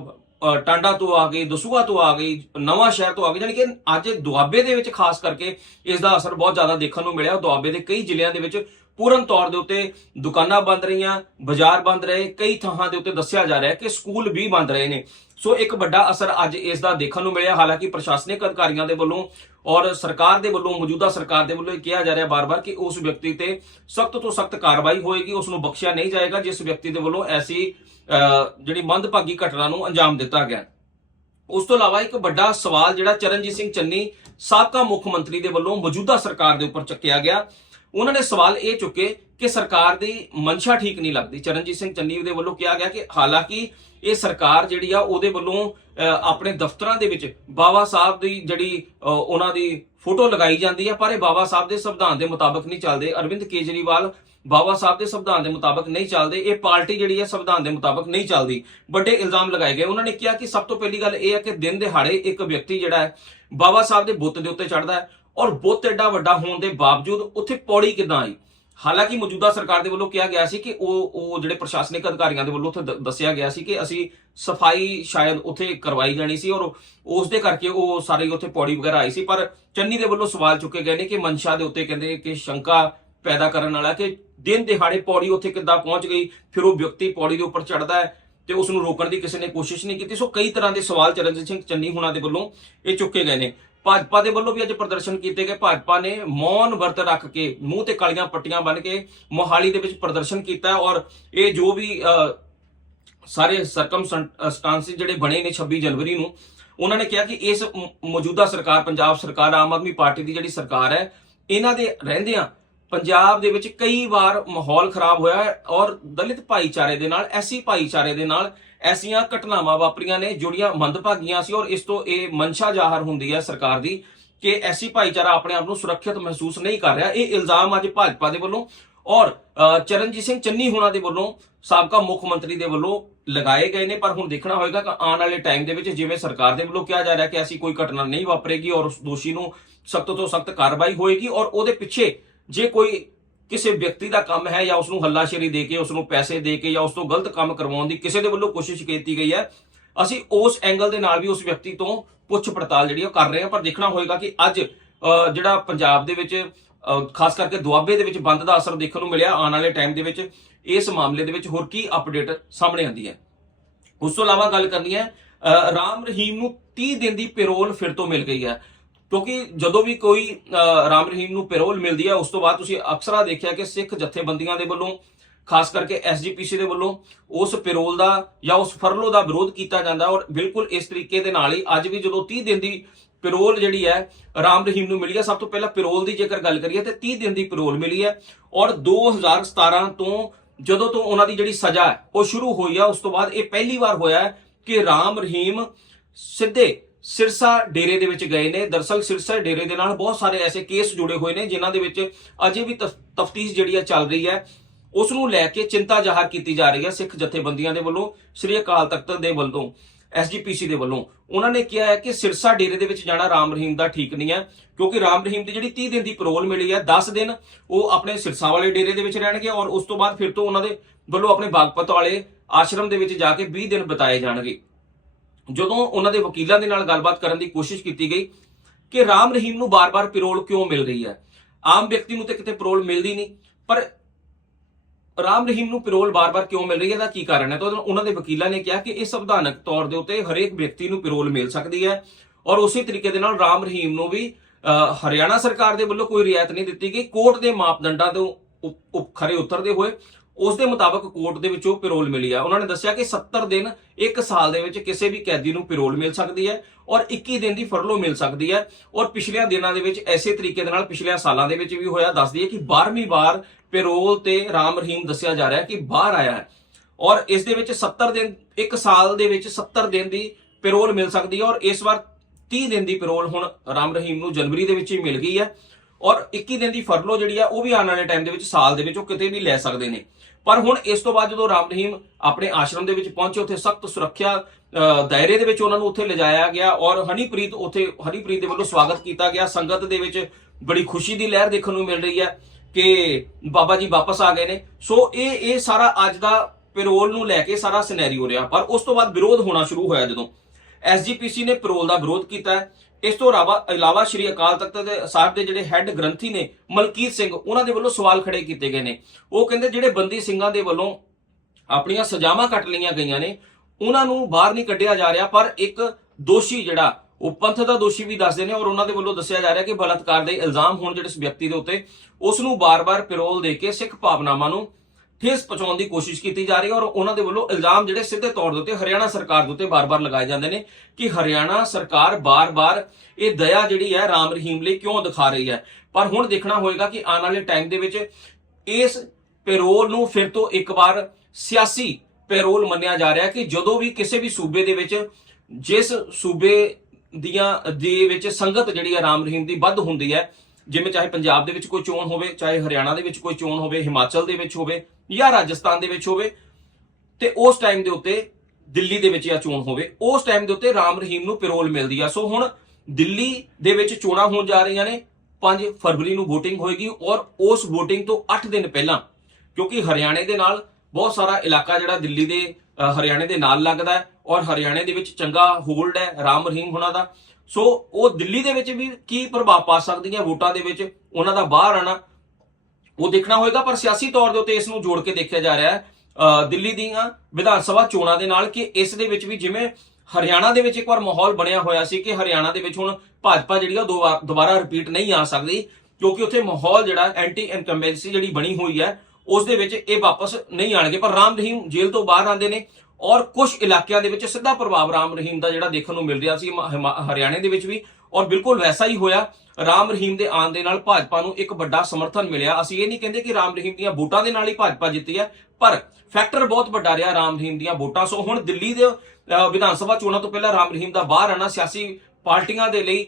ਟਾਂਡਾ ਤੋਂ ਆ ਗਈ ਦਸੂਆ ਤੋਂ ਆ ਗਈ, ਨਵਾਂ ਸ਼ਹਿਰ ਤੋਂ ਆ ਗਈ ਯਾਨੀ ਕਿ ਅੱਜ ਦੁਆਬੇ ਦੇ ਵਿੱਚ ਖਾਸ ਕਰਕੇ ਇਸ ਦਾ ਅਸਰ ਬਹੁਤ ਜ਼ਿਆਦਾ ਦੇਖਣ ਨੂੰ ਮਿਲਿਆ। ਦੁਆਬੇ ਦੇ ਕਈ ਜ਼ਿਲ੍ਹਿਆਂ ਦੇ ਵਿੱਚ ਪੂਰਨ ਤੌਰ ਦੇ ਉੱਤੇ ਦੁਕਾਨਾਂ ਬੰਦ ਰਹੀਆਂ, ਬਾਜ਼ਾਰ ਬੰਦ ਰਹੇ, ਕਈ ਥਾਵਾਂ ਦੇ ਉੱਤੇ ਦੱਸਿਆ ਜਾ ਰਿਹਾ ਕਿ ਸਕੂਲ ਵੀ ਬੰਦ ਰਹੇ ਨੇ। ਸੋ ਇੱਕ ਵੱਡਾ ਅਸਰ ਅੱਜ ਇਸ ਦਾ ਦੇਖਣ ਨੂੰ ਮਿਲਿਆ। ਹਾਲਾਂਕਿ ਪ੍ਰਸ਼ਾਸਨਿਕ ਅਧਿਕਾਰੀਆਂ ਦੇ ਵੱਲੋਂ ਔਰ ਸਰਕਾਰ ਦੇ ਵੱਲੋਂ, ਮੌਜੂਦਾ ਸਰਕਾਰ ਦੇ ਵੱਲੋਂ ਇਹ ਕਿਹਾ ਜਾ ਰਿਹਾ ਬਾਰ-ਬਾਰ ਕਿ ਉਸ ਵਿਅਕਤੀ ਤੇ ਸਖਤ ਤੋਂ ਸਖਤ ਕਾਰਵਾਈ ਹੋਏਗੀ, ਉਸ ਨੂੰ ਬਖਸ਼ਿਆ ਨਹੀਂ ਜਾਏਗਾ, ਜਿਸ ਵਿਅਕਤੀ ਦੇ ਵੱਲੋਂ ਐਸੀ ਜਿਹੜੀ ਮੰਦਭਾਗੀ ਘਟਨਾ ਨੂੰ ਅੰਜਾਮ ਦਿੱਤਾ ਗਿਆ। ਉਸ ਤੋਂ ਇਲਾਵਾ ਇੱਕ ਵੱਡਾ ਸਵਾਲ ਜਿਹੜਾ ਚਰਨਜੀਤ ਸਿੰਘ ਚੰਨੀ, ਸਾਬਕਾ ਮੁੱਖ ਮੰਤਰੀ ਦੇ ਵੱਲੋਂ ਮੌਜੂਦਾ ਸਰਕਾਰ ਦੇ ਉੱਪਰ ਚੱਕਿਆ ਗਿਆ। ਉਹਨਾਂ ਨੇ ਸਵਾਲ ਇਹ ਚੁੱਕੇ ਕਿ ਸਰਕਾਰ ਦੀ ਮਨਸ਼ਾ ਠੀਕ ਨਹੀਂ ਲੱਗਦੀ। ਚਰਨਜੀਤ ਸਿੰਘ ਚੰਨੀ ਦੇ ਵੱਲੋਂ ਕਿਹਾ ਗਿਆ ਕਿ ਹਾਲਾਂਕਿ ਇਹ ਸਰਕਾਰ ਜਿਹੜੀ ਆ, ਉਹਦੇ ਵੱਲੋਂ ਆਪਣੇ ਦਫ਼ਤਰਾਂ ਦੇ ਵਿੱਚ ਬਾਬਾ ਸਾਹਿਬ ਦੀ ਜਿਹੜੀ ਉਹਨਾਂ ਦੀ ਫੋਟੋ ਲਗਾਈ ਜਾਂਦੀ ਹੈ ਪਰ ਇਹ ਬਾਬਾ ਸਾਹਿਬ ਦੇ ਸੰਵਿਧਾਨ ਦੇ ਮੁਤਾਬਕ ਨਹੀਂ ਚੱਲਦੇ। ਅਰਵਿੰਦ ਕੇਜਰੀਵਾਲ ਬਾਬਾ ਸਾਹਿਬ ਦੇ ਸੰਵਿਧਾਨ ਦੇ ਮੁਤਾਬਕ ਨਹੀਂ ਚੱਲਦੇ। ਇਹ ਪਾਰਟੀ ਜਿਹੜੀ ਹੈ ਸੰਵਿਧਾਨ ਦੇ ਮੁਤਾਬਕ ਨਹੀਂ ਚੱਲਦੀ। ਵੱਡੇ ਇਲਜ਼ਾਮ ਲਗਾਏ ਗਏ। ਉਹਨਾਂ ਨੇ ਕਿਹਾ ਕਿ ਸਭ ਤੋਂ ਪਹਿਲੀ ਗੱਲ ਇਹ ਹੈ ਕਿ ਦਿਨ ਦਿਹਾੜੇ ਇੱਕ ਵਿਅਕਤੀ ਜਿਹੜਾ ਹੈ ਬਾਬਾ ਸਾਹਿਬ ਦੇ ਬੁੱਤ ਦੇ ਉੱਤੇ ਚੜਦਾ ਹੈ ਔਰ ਬੁੱਤ ਐਡਾ ਵੱਡਾ ਹੋਣ ਦੇ ਬਾਵਜੂਦ ਉੱਥੇ ਪੌੜੀ ਕਿਦਾਂ ਆਈ? ਹਾਲਾਂਕਿ ਮੌਜੂਦਾ ਸਰਕਾਰ ਦੇ ਵੱਲੋਂ ਕਿਹਾ ਗਿਆ ਸੀ ਕਿ ਉਹ ਉਹ ਜਿਹੜੇ ਪ੍ਰਸ਼ਾਸਨਿਕ ਅਧਿਕਾਰੀਆਂ ਦੇ ਵੱਲੋਂ ਉੱਥੇ ਦੱਸਿਆ ਗਿਆ ਸੀ ਕਿ ਅਸੀਂ ਸਫ਼ਾਈ ਸ਼ਾਇਦ ਉੱਥੇ ਕਰਵਾਈ ਜਾਣੀ ਸੀ ਔਰ ਉਸ ਦੇ ਕਰਕੇ ਉਹ ਸਾਰੇ ਉੱਥੇ ਪੌੜੀ ਵਗੈਰਾ ਆਈ ਸੀ, ਪਰ ਚੰਨੀ ਦੇ ਵੱਲੋਂ ਸਵਾਲ ਚੁੱਕੇ ਗਏ ਨੇ ਕਿ ਮਨਸ਼ਾ ਦੇ ਉੱਤੇ ਕਹਿੰਦੇ ਕਿ ਸ਼ੰਕਾ ਪੈਦਾ ਕਰਨ ਵਾਲਾ ਕਿ ਦਿਨ ਦਿਹਾੜੇ ਪੌੜੀ ਉੱਥੇ ਕਿੱਦਾਂ ਪਹੁੰਚ ਗਈ, ਫਿਰ ਉਹ ਵਿਅਕਤੀ ਪੌੜੀ ਦੇ ਉੱਪਰ ਚੜਦਾ ਹੈ ਤੇ ਉਸ ਨੂੰ ਰੋਕਣ ਦੀ ਕਿਸੇ ਨੇ ਕੋਸ਼ਿਸ਼ ਨਹੀਂ ਕੀਤੀ। ਸੋ ਕਈ ਤਰ੍ਹਾਂ ਦੇ ਸਵਾਲ ਚਰਨਜੀਤ ਸਿੰਘ ਚੰਨੀ ਹੁਣਾਂ ਦੇ ਵੱਲੋਂ ਇਹ ਚੁੱਕੇ ਗਏ ਨੇ। ਭਾਜਪਾ ਦੇ ਵੱਲੋਂ ਵੀ ਅੱਜ ਪ੍ਰਦਰਸ਼ਨ ਕੀਤੇ ਗਏ। ਭਾਜਪਾ ਨੇ ਮੌਨ ਵਰਤ ਰੱਖ ਕੇ ਮੂੰਹ ਤੇ ਕਾਲੀਆਂ ਪੱਟੀਆਂ ਬੰਨ ਕੇ ਮੋਹਾਲੀ ਦੇ ਵਿੱਚ ਪ੍ਰਦਰਸ਼ਨ ਕੀਤਾ ਔਰ ਇਹ ਜੋ ਵੀ ਅਹ, ਸਾਰੇ ਸਰਕਮਸਟੈਂਸਿਸ ਜਿਹੜੇ ਬਣੇ ਨੇ 26 ਜਨਵਰੀ ਨੂੰ ਉਹਨਾਂ ਨੇ ਕਿਹਾ ਕਿ ਇਸ ਮੌਜੂਦਾ ਸਰਕਾਰ ਪੰਜਾਬ ਸਰਕਾਰ ਆਮ ਆਦਮੀ ਪਾਰਟੀ ਦੀ ਜਿਹੜੀ ਸਰਕਾਰ ਹੈ ਇਹਨਾਂ ਦੇ ਰਹਿੰਦਿਆਂ ਪੰਜਾਬ ਦੇ ਵਿੱਚ ਕਈ ਵਾਰ ਮਾਹੌਲ ਖਰਾਬ ਹੋਇਆ ਔਰ ਦਲਿਤ ਭਾਈਚਾਰੇ ਦੇ ਨਾਲ ਐਸੀ ਭਾਈਚਾਰੇ ਦੇ ਨਾਲ ਐਸੀਆਂ ਘਟਨਾਵਾਂ ਵਾਪਰੀਆਂ ਨੇ ਜਿਹੜੀਆਂ ਮੰਦਭਾਗੀਆਂ ਸੀ ਔਰ ਇਸ ਤੋਂ ਇਹ ਮਨਸ਼ਾ ਜ਼ਾਹਰ ਹੁੰਦੀ ਹੈ ਸਰਕਾਰ ਦੀ ਕਿ ਐਸੀ ਭਾਈਚਾਰਾ ਆਪਣੇ ਆਪ ਨੂੰ ਸੁਰੱਖਿਅਤ ਮਹਿਸੂਸ ਨਹੀਂ ਕਰ ਰਿਹਾ। ਇਹ ਇਲਜ਼ਾਮ ਅੱਜ ਭਾਜਪਾ ਦੇ ਵੱਲੋਂ ਔਰ ਚਰਨਜੀਤ ਸਿੰਘ ਚੰਨੀ ਹੋਣਾ ਦੇ ਵੱਲੋਂ ਸਾਬਕਾ ਮੁੱਖ ਮੰਤਰੀ ਦੇ ਵੱਲੋਂ ਲਗਾਏ ਗਏ ਨੇ। ਪਰ ਹੁਣ ਦੇਖਣਾ ਹੋਏਗਾ ਕਿ ਆਉਣ ਵਾਲੇ ਟਾਈਮ ਦੇ ਵਿੱਚ ਜਿਵੇਂ ਸਰਕਾਰ ਦੇ ਵੱਲੋਂ ਕਿਹਾ ਜਾ ਰਿਹਾ ਕਿ ਐਸੀ ਕੋਈ ਘਟਨਾ ਨਹੀਂ ਵਾਪਰੇਗੀ ਔਰ ਉਸ ਦੋਸ਼ੀ ਨੂੰ ਸਖਤ ਤੋਂ ਸਖਤ ਕਾਰਵਾਈ ਹੋਏਗੀ ਔਰ ਉਹਦੇ ਪਿੱਛੇ ਜੇ ਕੋਈ ਕਿਸੇ ਵਿਅਕਤੀ ਦਾ ਕੰਮ ਹੈ ਜਾਂ ਉਸ ਨੂੰ ਹੱਲਾਸ਼ੇਰੀ ਦੇ ਕੇ ਉਸ ਨੂੰ ਪੈਸੇ ਦੇ ਕੇ ਜਾਂ ਉਸ ਤੋਂ ਗਲਤ ਕੰਮ ਕਰਵਾਉਣ ਦੀ ਕਿਸੇ ਦੇ ਵੱਲੋਂ ਕੋਸ਼ਿਸ਼ ਕੀਤੀ ਗਈ ਹੈ, ਅਸੀਂ ਉਸ ਐਂਗਲ ਦੇ ਨਾਲ ਵੀ ਉਸ ਵਿਅਕਤੀ ਤੋਂ ਪੁੱਛ ਪੜਤਾਲ ਜਿਹੜੀ ਉਹ ਕਰ ਰਹੇ ਹਾਂ। ਪਰ ਦੇਖਣਾ ਹੋਏਗਾ ਕਿ ਅੱਜ ਜਿਹੜਾ ਪੰਜਾਬ ਦੇ ਵਿੱਚ ਖਾਸ ਕਰਕੇ ਦੁਆਬੇ ਦੇ ਵਿੱਚ ਬੰਦ ਦਾ ਅਸਰ ਦੇਖਣ ਨੂੰ ਮਿਲਿਆ ਆਉਣ ਵਾਲੇ ਟਾਈਮ ਦੇ ਵਿੱਚ, ਇਸ ਮਾਮਲੇ ਦੇ ਵਿੱਚ ਹੋਰ ਕੀ ਅਪਡੇਟ ਸਾਹਮਣੇ ਆਉਂਦੀ ਹੈ? ਉਸ ਤੋਂ ਇਲਾਵਾ ਗੱਲ ਕਰਨੀ ਹੈ ਰਾਮ ਰਹੀਮ ਨੂੰ 30 ਦਿਨ ਦੀ ਪੈਰੋਲ ਫਿਰ ਤੋਂ ਮਿਲ ਗਈ ਹੈ। ਕਿਉਂਕਿ ਜਦੋਂ ਵੀ ਕੋਈ ਰਾਮ ਰਹੀਮ ਨੂੰ ਪੈਰੋਲ ਮਿਲਦੀ ਹੈ ਉਸ ਤੋਂ ਬਾਅਦ ਤੁਸੀਂ ਅਕਸਰਾ ਦੇਖਿਆ ਕਿ ਸਿੱਖ ਜਥੇਬੰਦੀਆਂ ਦੇ ਵੱਲੋਂ, ਖਾਸ ਕਰਕੇ ਐਸਜੀਪੀਸੀ ਦੇ ਵੱਲੋਂ, ਉਸ ਪੈਰੋਲ ਦਾ ਜਾਂ ਉਸ ਫਰਲੋ ਦਾ ਵਿਰੋਧ ਕੀਤਾ ਜਾਂਦਾ ਔਰ ਬਿਲਕੁਲ ਇਸ ਤਰੀਕੇ ਦੇ ਨਾਲ ਹੀ ਅੱਜ ਵੀ ਜਦੋਂ 30 ਦਿਨ ਦੀ ਪੈਰੋਲ ਜਿਹੜੀ ਹੈ, ਰਾਮ ਰਹੀਮ ਨੂੰ ਮਿਲੀ ਹੈ, ਸਭ ਤੋਂ ਪਹਿਲਾਂ ਪੈਰੋਲ ਦੀ ਜੇਕਰ ਗੱਲ ਕਰੀਏ ਤੇ 30 ਦਿਨ ਦੀ ਪੈਰੋਲ ਮਿਲੀ ਹੈ ਔਰ 2017 ਤੋਂ ਜਦੋਂ ਤੋਂ ਉਹਨਾਂ ਦੀ ਜਿਹੜੀ ਸਜ਼ਾ ਹੈ, ਉਹ ਸ਼ੁਰੂ ਹੋਈ ਹੈ ਉਸ ਤੋਂ ਬਾਅਦ ਇਹ ਪਹਿਲੀ ਵਾਰ ਹੋਇਆ ਹੈ ਕਿ ਰਾਮ ਰਹੀਮ ਸਿੱਧੇ ਸਿਰਸਾ ਡੇਰੇ ਦੇ ਵਿੱਚ ਗਏ ਨੇ। ਦਰਸਲ ਸਿਰਸਾ ਡੇਰੇ ਦੇ ਨਾਲ ਬਹੁਤ ਸਾਰੇ ਐਸੇ ਕੇਸ ਜੁੜੇ ਹੋਏ ਨੇ, ਜਿਨ੍ਹਾਂ ਦੇ ਵਿੱਚ ਅਜੇ ਵੀ ਤਫਤੀਸ਼ ਜਿਹੜੀ ਹੈ ਚੱਲ ਰਹੀ ਹੈ, ਉਸ ਨੂੰ ਲੈ ਕੇ ਚਿੰਤਾ ਜ਼ਾਹਰ ਕੀਤੀ ਜਾ ਰਹੀ ਹੈ ਸਿੱਖ ਜਥੇਬੰਦੀਆਂ ਦੇ ਵੱਲੋਂ, ਸ੍ਰੀ ਅਕਾਲ ਤਖਤ ਦੇ ਵੱਲੋਂ ਐਸਜੀਪੀਸੀ ਦੇ ਵੱਲੋਂ। ਉਹਨਾਂ ਨੇ ਕਿਹਾ ਹੈ ਕਿ ਸਿਰਸਾ ਡੇਰੇ ਦੇ ਵਿੱਚ ਜਾਣਾ ਰਾਮ ਰਹੀਮ ਦਾ ਠੀਕ ਨਹੀਂ ਹੈ, ਕਿਉਂਕਿ ਰਾਮ ਰਹੀਮ ਦੀ ਜਿਹੜੀ 30 ਦਿਨ ਦੀ ਪੈਰੋਲ ਮਿਲੀ ਹੈ 10 ਦਿਨ ਉਹ ਆਪਣੇ ਸਿਰਸਾ ਵਾਲੇ ਡੇਰੇ ਦੇ ਵਿੱਚ ਰਹਿਣਗੇ ਔਰ ਉਸ ਤੋਂ ਬਾਅਦ ਫਿਰ ਤੋਂ ਉਹਨਾਂ ਦੇ ਵੱਲੋਂ ਆਪਣੇ ਬਾਗਪਤ ਵਾਲੇ ਆਸ਼ਰਮ ਦੇ ਵਿੱਚ ਜਾ ਕੇ 20 ਦਿਨ ਬਿਤਾਏ ਜਾਣਗੇ। ਜਦੋਂ ਉਹਨਾਂ ਦੇ ਵਕੀਲਾਂ ਦੇ ਨਾਲ ਗੱਲਬਾਤ ਕਰਨ ਦੀ ਕੋਸ਼ਿਸ਼ ਕੀਤੀ ਗਈ ਕਿ ਰਾਮ ਰਹੀਮ ਨੂੰ ਬਾਰ-ਬਾਰ ਪੈਰੋਲ ਕਿਉਂ ਮਿਲ ਰਹੀ ਹੈ? ਆਮ ਵਿਅਕਤੀ ਨੂੰ ਤੇ ਕਿਤੇ ਪੈਰੋਲ ਮਿਲਦੀ ਨਹੀਂ, ਪਰ ਰਾਮ ਰਹੀਮ ਨੂੰ ਪੈਰੋਲ ਬਾਰ-ਬਾਰ ਕਿਉਂ ਮਿਲ ਰਹੀ ਹੈ? ਦਾ ਕੀ ਕਾਰਨ ਹੈ? ਤਾਂ ਉਹਨਾਂ ਦੇ ਵਕੀਲਾਂ ਨੇ ਕਿਹਾ ਕਿ ਇਹ ਸੰਵਿਧਾਨਕ ਤੌਰ ਦੇ ਉੱਤੇ ਹਰੇਕ ਵਿਅਕਤੀ ਨੂੰ ਪੈਰੋਲ ਮਿਲ ਸਕਦੀ ਹੈ ਔਰ ਉਸੇ ਤਰੀਕੇ ਦੇ ਨਾਲ ਰਾਮ ਰਹੀਮ ਨੂੰ ਵੀ ਹਰਿਆਣਾ ਸਰਕਾਰ ਦੇ ਵੱਲੋਂ ਕੋਈ ਰਿਆਇਤ ਨਹੀਂ ਦਿੱਤੀ ਗਈ। ਕੋਰਟ ਦੇ ਮਾਪਦੰਡਾਂ ਤੋਂ ਖਰੇ ਉਤਰਦੇ ਹੋਏ ਉਸ ਦੇ ਮੁਤਾਬਕ ਕੋਰਟ ਦੇ ਵਿੱਚੋਂ ਪੈਰੋਲ ਮਿਲੀ ਆ। ਉਹਨਾਂ ਨੇ ਦੱਸਿਆ ਕਿ 70 ਦਿਨ 1 ਸਾਲ ਦੇ ਵਿੱਚ ਕਿਸੇ ਵੀ ਕੈਦੀ ਨੂੰ ਪੈਰੋਲ ਮਿਲ ਸਕਦੀ ਹੈ ਔਰ 21 ਦਿਨ ਦੀ ਫਰਲੋ ਮਿਲ ਸਕਦੀ ਹੈ ਔਰ ਪਿਛਲੇ ਦਿਨਾਂ ਦੇ ਵਿੱਚ ਐਸੇ ਤਰੀਕੇ ਦੇ ਨਾਲ ਪਿਛਲੇ ਸਾਲਾਂ ਦੇ ਵਿੱਚ ਵੀ ਹੋਇਆ। ਦੱਸਦੀ ਹੈ ਕਿ 12ਵੀਂ ਵਾਰ ਪੈਰੋਲ ਤੇ ਰਾਮ ਰਹੀਮ ਦੱਸਿਆ ਜਾ ਰਿਹਾ ਕਿ ਬਾਹਰ ਆਇਆ ਹੈ ਔਰ ਇਸ ਦੇ ਵਿੱਚ 70 ਦਿਨ 1 ਸਾਲ ਦੇ ਵਿੱਚ 70 ਦਿਨ ਦੀ ਪੈਰੋਲ ਮਿਲ ਸਕਦੀ ਹੈ ਔਰ ਇਸ ਵਾਰ 30 ਦਿਨ ਦੀ ਪੈਰੋਲ ਹੁਣ ਰਾਮ ਰਹੀਮ ਨੂੰ ਜਨਵਰੀ ਦੇ ਵਿੱਚ ਹੀ ਮਿਲ ਗਈ ਹੈ। ਔਰ 21 ਦਿਨ ਦੀ ਫਰਲੋ ਜਿਹੜੀ ਆ, ਉਹ ਵੀ ਆਉਣ ਵਾਲੇ ਟਾਈਮ ਦੇ ਵਿੱਚ, ਸਾਲ ਦੇ ਵਿੱਚ, ਉਹ ਕਿਤੇ ਵੀ ਲੈ ਸਕਦੇ ਨੇ। ਪਰ ਹੁਣ ਇਸ ਤੋਂ ਬਾਅਦ ਜਦੋਂ ਰਾਮ ਰਹੀਮ ਆਪਣੇ ਆਸ਼ਰਮ ਦੇ ਵਿੱਚ ਪਹੁੰਚੇ, ਉੱਥੇ ਸਖਤ ਸੁਰੱਖਿਆ ਦਾਇਰੇ ਦੇ ਵਿੱਚ ਉਹਨਾਂ ਨੂੰ ਉੱਥੇ ਲਿਜਾਇਆ ਗਿਆ ਔਰ ਹਨੀਪ੍ਰੀਤ ਉੱਥੇ, ਹਨੀਪ੍ਰੀਤ ਦੇ ਵੱਲੋਂ ਸਵਾਗਤ ਕੀਤਾ ਗਿਆ। ਸੰਗਤ ਦੇ ਵਿੱਚ ਬੜੀ ਖੁਸ਼ੀ ਦੀ ਲਹਿਰ ਦੇਖਣ ਨੂੰ ਮਿਲ ਰਹੀ ਹੈ ਕਿ ਬਾਬਾ ਜੀ ਵਾਪਸ ਆ ਗਏ ਨੇ। ਸੋ ਇਹ ਇਹ ਸਾਰਾ ਅੱਜ ਦਾ ਪੈਰੋਲ ਨੂੰ ਲੈ ਕੇ ਸਾਰਾ ਸਿਨੈਰੀਓ ਰਿਹਾ। ਪਰ ਉਸ ਤੋਂ ਬਾਅਦ ਵਿਰੋਧ ਹੋਣਾ ਸ਼ੁਰੂ ਹੋਇਆ ਜਦੋਂ। ਐਸਜੀਪੀਸੀ ਨੇ ਪੈਰੋਲ ਦਾ ਵਿਰੋਧ ਕੀਤਾ ਇਸ ਤੋਂ ਇਲਾਵਾ ਇਲਾਵਾ ਸ਼੍ਰੀ ਅਕਾਲ ਤਖਤ ਦੇ ਸਾਹਿਬ ਦੇ ਜਿਹੜੇ ਹੈੱਡ ਗ੍ਰੰਥੀ ਨੇ, ਮਲਕੀਤ ਸਿੰਘ, ਉਹਨਾਂ ਦੇ ਵੱਲੋਂ ਸਵਾਲ ਖੜੇ ਕੀਤੇ ਗਏ ਨੇ। ਉਹ ਕਹਿੰਦੇ ਜਿਹੜੇ ਬੰਦੀ ਸਿੰਘਾਂ ਦੇ ਵੱਲੋਂ ਆਪਣੀਆਂ ਸਜ਼ਾਵਾਂ ਕੱਟ ਲਈਆਂ ਗਈਆਂ ਨੇ, ਉਹਨਾਂ ਨੂੰ ਬਾਹਰ ਨਹੀਂ ਕੱਢਿਆ ਜਾ ਰਿਹਾ, ਪਰ ਇੱਕ ਦੋਸ਼ੀ ਜਿਹੜਾ, ਉਹ ਪੰਥ ਦਾ ਦੋਸ਼ੀ ਵੀ ਦੱਸਦੇ ਨੇ ਔਰ ਉਹਨਾਂ ਦੇ ਵੱਲੋਂ ਦੱਸਿਆ ਜਾ ਰਿਹਾ ਕਿ ਬਲਾਤਕਾਰ ਦੇ ਇਲਜ਼ਾਮ ਹੋਣ ਜਿਹੜੇ ਇਸ ਵਿਅਕਤੀ ਦੇ ਉੱਤੇ, ਉਸ ਨੂੰ ਬਾਰ-ਬਾਰ ਪੈਰੋਲ ਦੇ ਕੇ ਸਿੱਖ ਭਾਵਨਾਵਾਂ ਨੂੰ ਠੇਸ ਪਹੁੰਚਾਉਣ ਦੀ ਕੋਸ਼ਿਸ਼ ਕੀਤੀ ਜਾ ਰਹੀ ਹੈ ਔਰ ਉਹਨਾਂ ਦੇ ਵੱਲੋਂ ਇਲਜ਼ਾਮ ਜਿਹੜੇ ਸਿੱਧੇ ਤੌਰ ਦੇ ਉੱਤੇ ਹਰਿਆਣਾ ਸਰਕਾਰ ਦੇ ਉੱਤੇ ਬਾਰ-ਬਾਰ ਲਗਾਏ ਜਾਂਦੇ ਨੇ ਕਿ ਹਰਿਆਣਾ ਸਰਕਾਰ ਬਾਰ-ਬਾਰ ਇਹ ਦਇਆ ਜਿਹੜੀ ਹੈ ਰਾਮ ਰਹੀਮ ਲਈ ਕਿਉਂ ਦਿਖਾ ਰਹੀ ਹੈ? ਪਰ ਹੁਣ ਦੇਖਣਾ ਹੋਏਗਾ ਕਿ ਆਉਣ ਵਾਲੇ ਟਾਈਮ ਦੇ ਵਿੱਚ ਇਸ ਪੈਰੋਲ ਨੂੰ ਫਿਰ ਤੋਂ ਇੱਕ ਵਾਰ ਸਿਆਸੀ ਪੈਰੋਲ ਮੰਨਿਆ ਜਾ ਰਿਹਾ ਕਿ ਜਦੋਂ ਵੀ ਕਿਸੇ ਵੀ ਸੂਬੇ ਦੇ ਵਿੱਚ ਜਿਸ ਸੂਬੇ ਦੀਆਂ ਦੇ ਵਿੱਚ ਸੰਗਤ ਜਿਹੜੀ ਹੈ ਰਾਮ ਰਹੀਮ ਦੀ ਵੱਧ ਹੁੰਦੀ ਹੈ ਜਿਵੇਂ ਚਾਹੇ ਪੰਜਾਬ ਦੇ ਵਿੱਚ ਕੋਈ ਚੋਣ ਹੋਵੇ, ਚਾਹੇ ਹਰਿਆਣਾ ਦੇ ਵਿੱਚ ਕੋਈ ਚੋਣ ਹੋਵੇ, ਹਿਮਾਚਲ ਦੇ ਵਿੱਚ ਹੋਵੇ ਜਾਂ ਰਾਜਸਥਾਨ ਦੇ ਵਿੱਚ ਹੋਵੇ, ਤੇ ਉਸ ਟਾਈਮ ਦੇ ਉੱਤੇ ਦਿੱਲੀ ਦੇ ਵਿੱਚ ਜਾਂ ਚੋਣ ਹੋਵੇ, ਉਸ ਟਾਈਮ ਦੇ ਉੱਤੇ ਰਾਮ ਰਹੀਮ ਨੂੰ ਪੈਰੋਲ ਮਿਲਦੀ ਆ। ਸੋ ਹੁਣ ਦਿੱਲੀ ਦੇ ਵਿੱਚ ਚੋਣਾਂ ਹੋਣ ਜਾ ਰਹੀਆਂ ਨੇ 5 ਫਰਵਰੀ ਨੂੰ VOTING ਹੋਏਗੀ ਔਰ ਉਸ VOTING ਤੋਂ 8 ਦਿਨ ਪਹਿਲਾਂ, ਕਿਉਂਕਿ ਹਰਿਆਣੇ ਦੇ ਨਾਲ ਬਹੁਤ ਸਾਰਾ ਇਲਾਕਾ ਜਿਹੜਾ ਦਿੱਲੀ ਦੇ ਹਰਿਆਣੇ ਦੇ ਨਾਲ ਲੱਗਦਾ ਹੈ ਔਰ ਹਰਿਆਣੇ ਦੇ ਵਿੱਚ ਚੰਗਾ ਹੋਲਡ ਹੈ ਰਾਮ ਰਹੀਮ ਹੁਣਾਂ ਦਾ। ਸੋ ਉਹ ਦਿੱਲੀ ਦੇ ਵਿੱਚ ਵੀ ਕੀ ਪ੍ਰਭਾਵ ਪਾ ਸਕਦੀਆਂ ਵੋਟਾਂ ਦੇ ਵਿੱਚ? ਉਹਨਾਂ ਦਾ ਬਾਹਰ ਆਣਾ। ਉਹ ਦੇਖਣਾ ਹੋਏਗਾ, ਪਰ ਸਿਆਸੀ ਤੌਰ ਦੇ ਉੱਤੇ ਇਸ ਨੂੰ ਜੋੜ ਕੇ ਦੇਖਿਆ ਜਾ ਰਿਹਾ ਹੈ। ਦਿੱਲੀ ਦੀਆਂ ਵਿਧਾਨ ਸਭਾ ਚੋਣਾਂ ਦੇ ਨਾਲ ਕਿ ਇਸ ਦੇ ਵਿੱਚ ਵੀ ਜਿਵੇਂ ਹਰਿਆਣਾ ਦੇ ਵਿੱਚ ਇੱਕ ਵਾਰ ਮਾਹੌਲ ਬਣਿਆ ਹੋਇਆ ਸੀ ਕਿ ਹਰਿਆਣਾ ਦੇ ਵਿੱਚ ਹੁਣ ਭਾਜਪਾ ਜਿਹੜੀ ਆ ਉਹ ਦੁਬਾ- ਦੁਬਾਰਾ ਰਿਪੀਟ ਨਹੀਂ ਆ ਸਕਦੀ, ਕਿਉਂਕਿ ਉੱਥੇ ਮਾਹੌਲ ਜਿਹੜਾ ਐਂਟੀ ਇਨਕੰਬੈਂਸੀ ਜਿਹੜੀ ਬਣੀ ਹੋਈ ਹੈ, ਉਸ ਦੇ ਵਿੱਚ ਇਹ ਵਾਪਸ ਨਹੀਂ ਆਣਗੇ। ਪਰ ਰਾਮ ਰਹੀਮ ਜੇਲ੍ਹ ਤੋਂ ਬਾਹਰ ਆਉਂਦੇ ਨੇ। ਔਰ ਕੁਝ ਇਲਾਕਿਆਂ ਦੇ ਵਿੱਚ ਸਿੱਧਾ ਪ੍ਰਭਾਵ ਰਾਮ ਰਹੀਮ ਦਾ ਜਿਹੜਾ ਦੇਖਣ ਨੂੰ ਮਿਲ ਰਿਹਾ ਸੀ ਹਰਿਆਣੇ ਦੇ ਵਿੱਚ ਵੀ। ਔਰ ਬਿਲਕੁਲ ਵੈਸਾ ਹੀ ਹੋਇਆ। ਰਾਮ ਰਹੀਮ ਦੇ ਆਉਣ ਦੇ ਨਾਲ ਭਾਜਪਾ ਨੂੰ ਇੱਕ ਵੱਡਾ ਸਮਰਥਨ ਮਿਲਿਆ। ਅਸੀਂ ਇਹ ਨਹੀਂ ਕਹਿੰਦੇ ਕਿ ਰਾਮ ਰਹੀਮ ਦੀਆਂ ਵੋਟਾਂ ਦੇ ਨਾਲ ਹੀ ਭਾਜਪਾ ਜਿੱਤੀ ਹੈ, ਪਰ ਫੈਕਟਰ ਬਹੁਤ ਵੱਡਾ ਰਿਹਾ ਰਾਮ ਰਹੀਮ ਦੀਆਂ ਵੋਟਾਂ। ਸੋ ਹੁਣ ਦਿੱਲੀ ਦੇ ਵਿਧਾਨ ਸਭਾ ਚੋਣਾਂ ਤੋਂ ਪਹਿਲਾਂ ਰਾਮ ਰਹੀਮ ਦਾ ਬਾਹਰ ਆਣਾ ਸਿਆਸੀ ਪਾਰਟੀਆਂ ਦੇ ਲਈ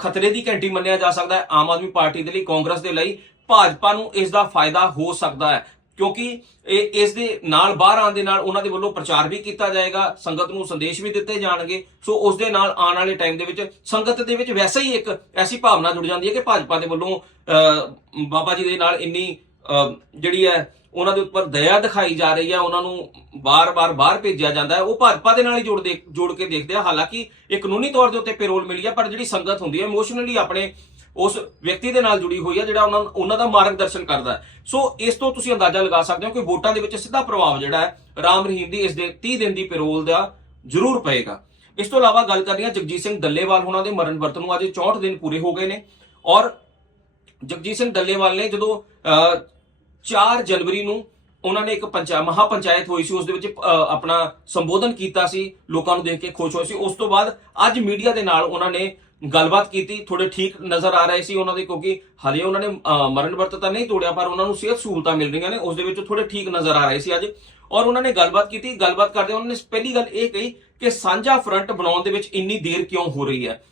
ਖਤਰੇ ਦੀ ਘੰਟੀ ਮੰਨਿਆ ਜਾ ਸਕਦਾ ਹੈ। ਆਮ ਆਦਮੀ ਪਾਰਟੀ ਦੇ ਲਈ, ਕਾਂਗਰਸ ਦੇ ਲਈ ਭਾਜਪਾ ਨੂੰ ਇਸ ਦਾ ਫਾਇਦਾ ਹੋ ਸਕਦਾ ਹੈ। ਕਿਉਂਕਿ ਇਹ ਇਸ ਦੇ ਨਾਲ ਬਾਹਰ ਆਉਣ ਦੇ ਨਾਲ ਉਹਨਾਂ ਦੇ ਵੱਲੋਂ ਪ੍ਰਚਾਰ ਵੀ ਕੀਤਾ ਜਾਏਗਾ, ਸੰਗਤ ਨੂੰ ਸੰਦੇਸ਼ ਵੀ ਦਿੱਤੇ ਜਾਣਗੇ। ਸੋ ਉਸ ਦੇ ਨਾਲ ਆਉਣ ਵਾਲੇ ਟਾਈਮ ਦੇ ਵਿੱਚ ਸੰਗਤ ਦੇ ਵਿੱਚ ਵੈਸੇ ਹੀ ਇੱਕ ਐਸੀ ਭਾਵਨਾ ਜੁੜ ਜਾਂਦੀ ਹੈ ਕਿ ਭਾਜਪਾ ਦੇ ਵੱਲੋਂ ਬਾਬਾ ਜੀ ਦੇ ਨਾਲ ਇੰਨੀ ਜਿਹੜੀ ਹੈ, ਉਹਨਾਂ ਦੇ ਉੱਪਰ ਦਇਆ ਦਿਖਾਈ ਜਾ ਰਹੀ ਹੈ, ਉਹਨਾਂ ਨੂੰ ਬਾਰ-ਬਾਰ ਬਾਹਰ ਭੇਜਿਆ ਜਾਂਦਾ ਹੈ। ਉਹ ਭਾਜਪਾ ਦੇ ਨਾਲ ਹੀ ਜੋੜ ਦੇ, ਜੋੜ ਕੇ ਦੇਖਦੇ ਆ। ਹਾਲਾਂਕਿ ਇਹ ਕਾਨੂੰਨੀ ਤੌਰ ਦੇ ਉੱਤੇ ਪੇਰੋਲ ਮਿਲੀ ਹੈ, ਪਰ ਜਿਹੜੀ ਸੰਗਤ ਹੁੰਦੀ ਹੈ ਇਮੋਸ਼ਨਲੀ ਆਪਣੇ ਉਸ ਵਿਅਕਤੀ ਦੇ ਨਾਲ ਜੁੜੀ ਹੋਈ ਹੈ ਜਿਹੜਾ ਉਹਨਾਂ ਉਹਨਾਂ ਦਾ ਮਾਰਗਦਰਸ਼ਨ ਕਰਦਾ ਹੈ। ਸੋ ਇਸ ਤੋਂ ਤੁਸੀਂ ਅੰਦਾਜ਼ਾ ਲਗਾ ਸਕਦੇ ਹੋ ਕਿ ਵੋਟਾਂ ਦੇ ਵਿੱਚ ਸਿੱਧਾ ਪ੍ਰਭਾਵ ਜਿਹੜਾ ਹੈ ਰਾਮ ਰਹੀਮ ਦੀ ਇਸ ਦੇ 30 ਦਿਨ ਦੀ ਪੇਰੋਲ ਦਾ ਜ਼ਰੂਰ ਪਏਗਾ। ਇਸ ਤੋਂ ਇਲਾਵਾ ਗੱਲ ਕਰਨੀ ਹੈ ਜਗਜੀਤ ਸਿੰਘ ਦੱਲੇਵਾਲ ਉਹਨਾਂ ਦੇ ਮਰਨ ਵਰਤ ਨੂੰ ਅੱਜ 64 ਦਿਨ ਪੂਰੇ ਹੋ ਗਏ ਨੇ। ਔਰ ਜਗਜੀਤ ਸਿੰਘ ਦੱਲੇਵਾਲ ਨੇ ਜਦੋਂ ਅਹ, 4 ਜਨਵਰੀ ਨੂੰ ਉਹਨਾਂ ਨੇ ਇੱਕ ਪੰਚਾਇਤ ਮਹਾ ਪੰਚਾਇਤ ਹੋਈ ਸੀ ਉਸ ਦੇ ਵਿੱਚ ਆਪਣਾ ਸੰਬੋਧਨ ਕੀਤਾ ਸੀ ਲੋਕਾਂ ਨੂੰ ਦੇਖ ਕੇ ਖੁਸ਼ ਹੋਏ ਸੀ। ਉਸ ਤੋਂ ਬਾਅਦ ਅੱਜ ਮੀਡੀਆ ਦੇ ਨਾਲ ਉਹਨਾਂ ਨੇ ਗੱਲਬਾਤ ਕੀਤੀ ਥੋੜੇ ਠੀਕ ਨਜ਼ਰ ਆ ਰਹੇ ਸੀ ਉਹਨਾਂ ਦੇ, ਕਿਉਂਕਿ ਹਲੇ ਉਹਨਾਂ ਨੇ ਮਰਨ ਵਰਤ ਤਾਂ ਨਹੀਂ ਤੋੜਿਆ, ਪਰ ਉਹਨਾਂ ਨੂੰ ਸਿਹਤ ਸਹੂਲਤਾਂ ਮਿਲ ਰਹੀਆਂ ਨੇ, ਉਸ ਦੇ ਵਿੱਚ ਥੋੜੇ ਠੀਕ ਨਜ਼ਰ ਆ ਰਹੇ ਸੀ ਅੱਜ। ਔਰ ਉਹਨਾਂ ਨੇ ਗੱਲਬਾਤ ਕੀਤੀ, ਗੱਲਬਾਤ ਕਰਦੇ ਉਹਨਾਂ ਨੇ ਪਹਿਲੀ ਗੱਲ ਇਹ ਕਹੀ ਕਿ ਸਾਂਝਾ ਫਰੰਟ ਬਣਾਉਣ ਦੇ ਵਿੱਚ ਇੰਨੀ ਦੇਰ ਕਿਉਂ ਹੋ ਰਹੀ ਹੈ?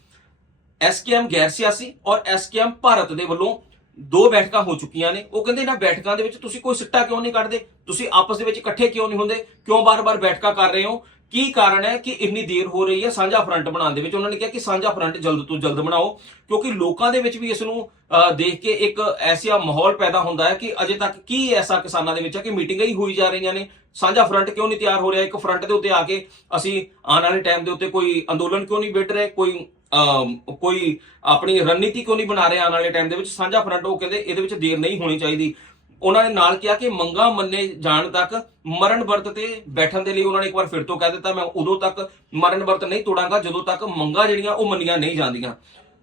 ਐਸਕੇਐਮ ਗੈਰ ਸਿਆਸੀ ਔਰ ਐਸਕੇਐਮ ਭਾਰਤ ਦੇ ਵੱਲੋਂ ਦੋ ਬੈਠਕਾਂ ਹੋ ਚੁੱਕੀਆਂ ਨੇ। ਉਹ ਕਹਿੰਦੇ ਇਹਨਾਂ ਬੈਠਕਾਂ ਦੇ ਵਿੱਚ ਤੁਸੀਂ ਕੋਈ ਸਿੱਟਾ ਕਿਉਂ ਨਹੀਂ ਕੱਢਦੇ? ਤੁਸੀਂ ਆਪਸ ਦੇ ਵਿੱਚ ਇਕੱਠੇ ਕਿਉਂ ਨਹੀਂ ਹੁੰਦੇ? ਕਿਉਂ ਬਾਰ-ਬਾਰ ਬੈਠਕਾਂ ਕਰ ਰਹੇ ਹੋ? ਕੀ ਕਾਰਨ ਹੈ ਕਿ ਇੰਨੀ ਦੇਰ ਹੋ ਰਹੀ ਹੈ ਸਾਂਝਾ ਫਰੰਟ ਬਣਾਉਣ ਦੇ ਵਿੱਚ? ਉਹਨਾਂ ਨੇ ਕਿਹਾ ਕਿ ਸਾਂਝਾ ਫਰੰਟ ਜਲਦ ਤੋਂ ਜਲਦ ਬਣਾਓ ਕਿਉਂਕਿ ਲੋਕਾਂ ਦੇ ਵਿੱਚ ਵੀ ਇਸ ਨੂੰ ਅਹ, ਦੇਖ ਕੇ ਇੱਕ ਐਸਾ ਮਾਹੌਲ ਪੈਦਾ ਹੁੰਦਾ ਹੈ ਕਿ ਅਜੇ ਤੱਕ ਕੀ ਐਸਾ ਕਿਸਾਨਾਂ ਦੇ ਵਿੱਚ ਹੈ ਕਿ ਮੀਟਿੰਗਾਂ ਹੀ ਹੋਈ ਜਾ ਰਹੀਆਂ ਨੇ। ਸਾਂਝਾ ਫਰੰਟ ਕਿਉਂ ਨਹੀਂ ਤਿਆਰ ਹੋ ਰਿਹਾ? ਇੱਕ ਫਰੰਟ ਦੇ ਉੱਤੇ ਆ ਕੇ ਅਸੀਂ ਆਉਣ ਵਾਲੇ ਟਾਈਮ ਦੇ ਉੱਤੇ ਕੋਈ ਅੰਦੋਲਨ ਕਿਉਂ ਨਹੀਂ ਵਿੱਢ ਰਹੇ? ਕੋਈ ਅਮ, ਕੋਈ ਆਪਣੀ ਰਣਨੀਤੀ ਕਿਉਂ ਨਹੀਂ ਬਣਾ ਰਹੇ ਆਉਣ ਵਾਲੇ ਟਾਈਮ ਦੇ ਵਿੱਚ? ਸਾਂਝਾ ਫਰੰਟ ਉਹ ਕਹਿੰਦੇ ਇਹਦੇ ਵਿੱਚ ਦੇਰ ਨਹੀਂ ਹੋਣੀ ਚਾਹੀਦੀ। ਉਹਨਾਂ ਨੇ ਨਾਲ ਕਿਹਾ ਕਿ ਮੰਗਾ ਮੰਨੇ ਜਾਣ ਤੱਕ ਮਰਨ ਵਰਤ ਤੇ ਬੈਠਣ ਦੇ ਲਈ ਉਹਨਾਂ ਨੇ ਇੱਕ ਵਾਰ ਫਿਰ ਤੋਂ ਕਹਿ ਦਿੱਤਾ ਮੈਂ ਉਦੋਂ ਤੱਕ ਮਰਨ ਵਰਤ ਨਹੀਂ ਤੋੜਾਂਗਾ ਜਦੋਂ ਤੱਕ ਮੰਗਾ ਜਿਹੜੀਆਂ ਉਹ ਮੰਨੀਆਂ ਨਹੀਂ ਜਾਂਦੀਆਂ।